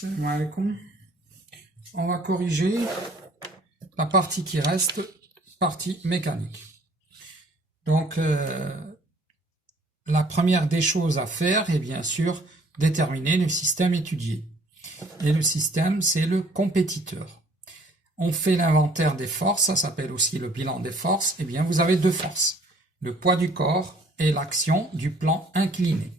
Salam alaikum. On va corriger la partie qui reste, partie mécanique. Donc, la première des choses à faire est bien sûr déterminer le système étudié. Et le système, c'est le compétiteur. On fait l'inventaire des forces, ça s'appelle aussi le bilan des forces. Eh bien, vous avez deux forces, le poids du corps et l'action du plan incliné.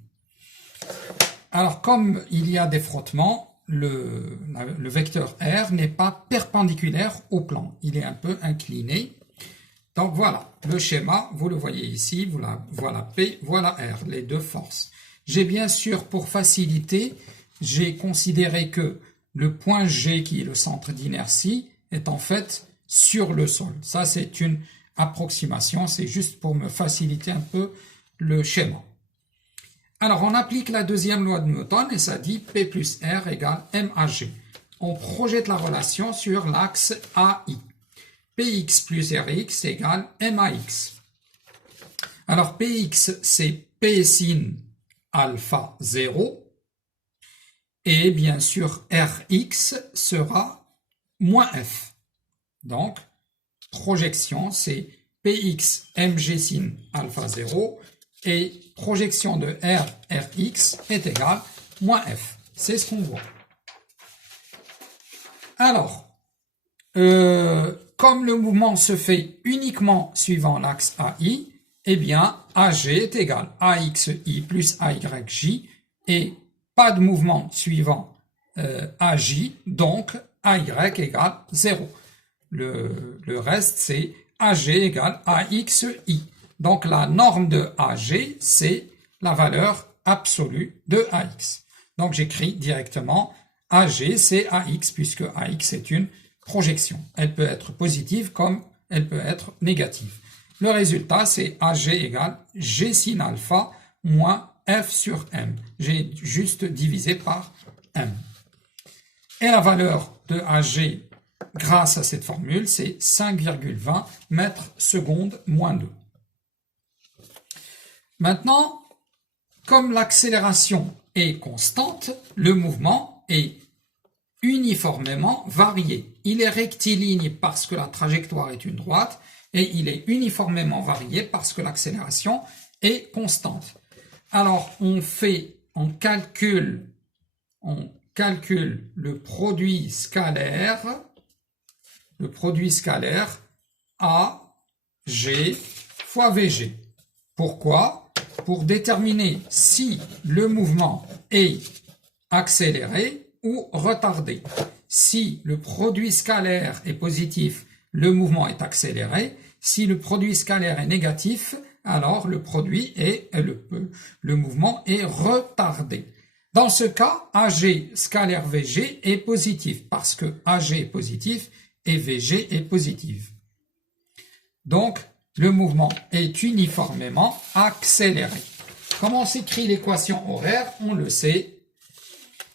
Alors, comme il y a des frottements, le vecteur R n'est pas perpendiculaire au plan, il est un peu incliné. Donc voilà, le schéma, vous le voyez ici, voilà P, voilà R, les deux forces. J'ai bien sûr, pour faciliter, j'ai considéré que le point G, qui est le centre d'inertie, est en fait sur le sol. Ça, c'est une approximation, c'est juste pour me faciliter un peu le schéma. Alors, on applique la deuxième loi de Newton et ça dit P plus R égale MAG. On projette la relation sur l'axe AI. Px plus Rx égale MAX. Alors, Px, c'est P sin alpha 0. Et bien sûr, Rx sera moins F. Donc, projection, c'est Px mg sin alpha 0. Et projection de R, Rx est égale moins F. C'est ce qu'on voit. Alors, comme le mouvement se fait uniquement suivant l'axe AI, eh bien, AG est égal à AXI plus AYJ et pas de mouvement suivant AJ, donc AY égale 0. Le reste, c'est AG égale AXI. Donc, la norme de AG, c'est la valeur absolue de AX. Donc, j'écris directement AG, c'est AX, puisque AX est une projection. Elle peut être positive comme elle peut être négative. Le résultat, c'est AG égale G sin alpha moins F sur M. J'ai juste divisé par M. Et la valeur de AG, grâce à cette formule, c'est 5,20 mètres secondes moins 2. Maintenant, comme l'accélération est constante, le mouvement est uniformément varié. Il est rectiligne parce que la trajectoire est une droite et il est uniformément varié parce que l'accélération est constante. Alors, on calcule le produit scalaire AG fois VG. Pourquoi ? Pour déterminer si le mouvement est accéléré ou retardé. Si le produit scalaire est positif, le mouvement est accéléré. Si le produit scalaire est négatif, alors le mouvement est retardé. Dans ce cas, AG scalaire VG est positif parce que AG est positif et VG est positif. Donc, le mouvement est uniformément accéléré. Comment s'écrit l'équation horaire? On le sait.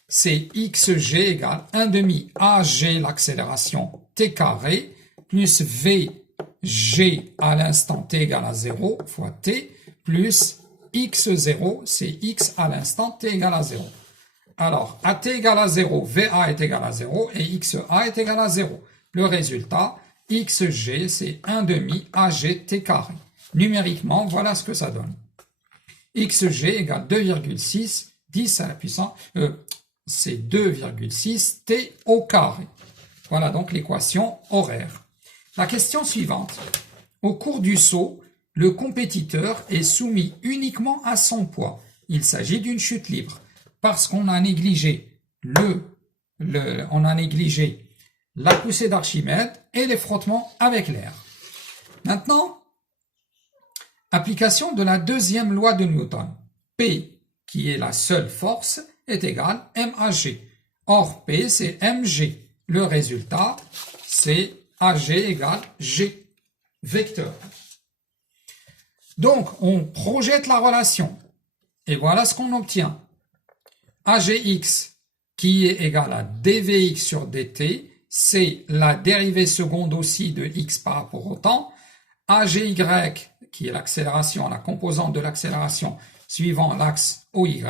C'est xg égale 1 demi AG l'accélération t carré plus VG à l'instant t égale à 0 fois t plus x0, c'est x à l'instant t égale à 0. Alors, à t égale à 0, VA est égal à 0 et XA est égal à 0. Le résultat, xg, c'est 1 demi AG t carré. Numériquement, voilà ce que ça donne. xg égale 2,6, 10 à la puissance, c'est 2,6 t au carré. Voilà donc l'équation horaire. La question suivante. Au cours du saut, le compétiteur est soumis uniquement à son poids. Il s'agit d'une chute libre parce qu'on a négligé la poussée d'Archimède et les frottements avec l'air. Maintenant, application de la deuxième loi de Newton. P, qui est la seule force, est égal à MAG. Or, P, c'est MG. Le résultat, c'est AG égale G, vecteur. Donc, on projette la relation. Et voilà ce qu'on obtient. AGX, qui est égal à dVx sur dt, c'est la dérivée seconde aussi de x par rapport au temps. AGY, qui est l'accélération, la composante de l'accélération suivant l'axe OY,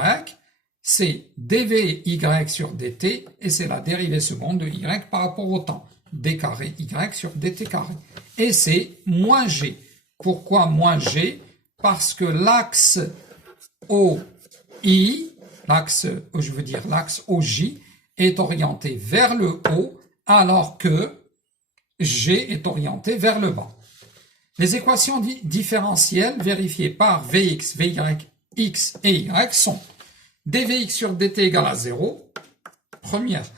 c'est dv y sur dt, et c'est la dérivée seconde de y par rapport au temps. d carré y sur dt carré. Et c'est moins g. Pourquoi moins g? Parce que l'axe OI, l'axe OJ, est orienté vers le haut, alors que G est orienté vers le bas. Les équations différentielles vérifiées par Vx, Vy, x et y sont dvx sur dt égale à 0, première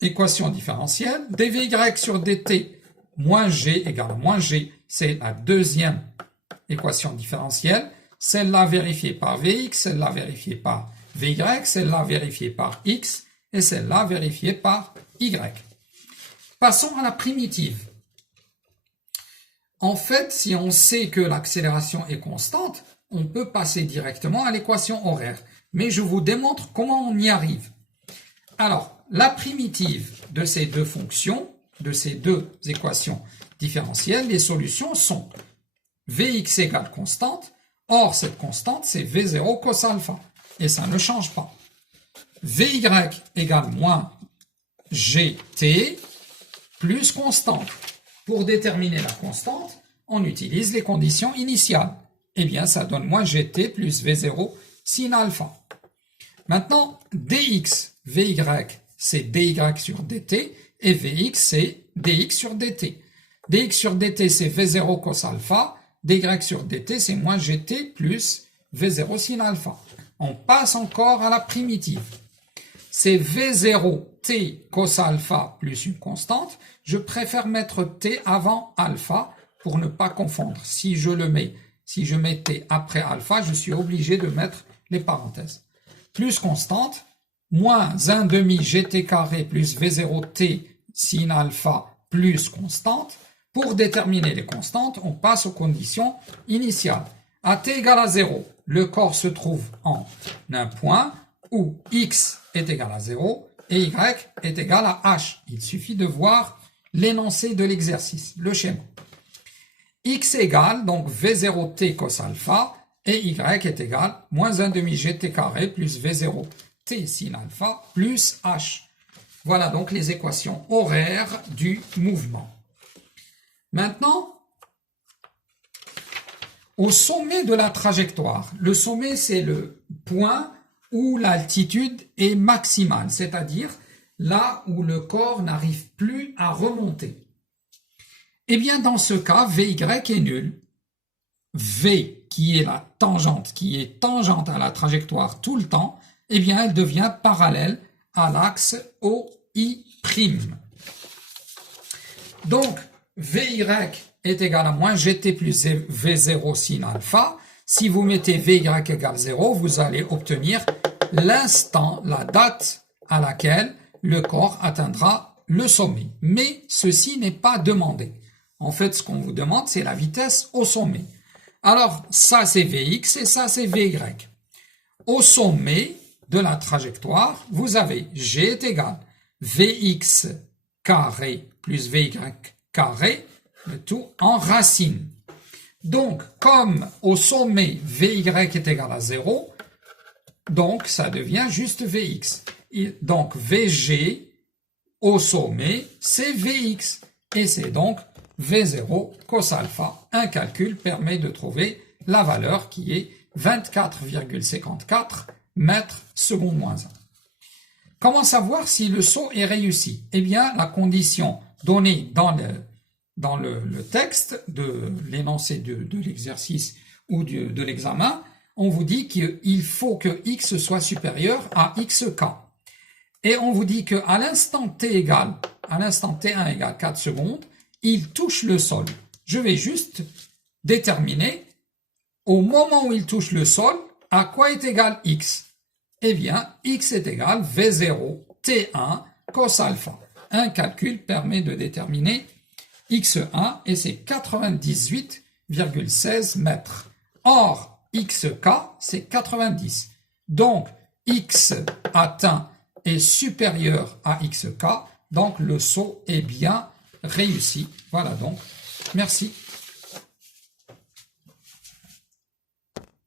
équation différentielle, dvy sur dt moins g égale à moins g, c'est la deuxième équation différentielle, celle-là vérifiée par Vx, celle-là vérifiée par Vy, celle-là vérifiée par x et celle-là vérifiée par y. Passons à la primitive. En fait, si on sait que l'accélération est constante, on peut passer directement à l'équation horaire. Mais je vous démontre comment on y arrive. Alors, la primitive de ces deux fonctions, de ces deux équations différentielles, les solutions sont Vx égale constante. Or, cette constante, c'est V0 cos alpha. Et ça ne change pas. Vy égale moins gt plus constante. Pour déterminer la constante, on utilise les conditions initiales. Eh bien, ça donne moins gt plus V0 sin alpha. Maintenant, dx, Vy, c'est dy sur dt, et Vx, c'est dx sur dt. Dx sur dt, c'est V0 cos alpha, dy sur dt, c'est moins gt plus V0 sin alpha. On passe encore à la primitive. C'est V0 t cos alpha plus une constante. Je préfère mettre t avant alpha pour ne pas confondre. Si je mets t après alpha, je suis obligé de mettre les parenthèses. Plus constante, moins 1 demi gt carré plus V0 t sin alpha plus constante. Pour déterminer les constantes, on passe aux conditions initiales. À t égale à 0, le corps se trouve en un point où x est égal à 0 et y est égal à h. Il suffit de voir l'énoncé de l'exercice, le schéma. X égale donc V0t cos alpha et y est égal moins 1 demi gt carré plus V0t sin alpha plus h. Voilà donc les équations horaires du mouvement. Maintenant, au sommet de la trajectoire, le sommet c'est le point où l'altitude est maximale, c'est-à-dire là où le corps n'arrive plus à remonter. Eh bien, dans ce cas, Vy est nul. V, qui est la tangente, qui est tangente à la trajectoire tout le temps, eh bien, elle devient parallèle à l'axe OI'. Donc, Vy est égal à moins gt plus V0 sin alpha. Si vous mettez Vy égale 0, vous allez obtenir l'instant, la date à laquelle le corps atteindra le sommet. Mais ceci n'est pas demandé. En fait, ce qu'on vous demande, c'est la vitesse au sommet. Alors, ça c'est Vx et ça c'est Vy. Au sommet de la trajectoire, vous avez G est égal Vx carré plus Vy carré, le tout en racine. Donc, comme au sommet Vy est égal à 0, donc ça devient juste Vx. Et donc, Vg au sommet, c'est Vx. Et c'est donc V0 cos alpha. Un calcul permet de trouver la valeur qui est 24,54 mètres seconde moins 1. Comment savoir si le saut est réussi? Eh bien, la condition donnée dans le texte de l'énoncé de l'exercice ou de l'examen, on vous dit qu'il faut que x soit supérieur à xk. Et on vous dit qu'à l'instant t1 égale 4 secondes, il touche le sol. Je vais juste déterminer, au moment où il touche le sol, à quoi est égal x? Eh bien, x est égal V0 T1 cos alpha. Un calcul permet de déterminer x1 et c'est 98,16 mètres. Or, xk, c'est 90. Donc, x atteint est supérieur à xk, donc le saut est bien réussi. Voilà donc, merci.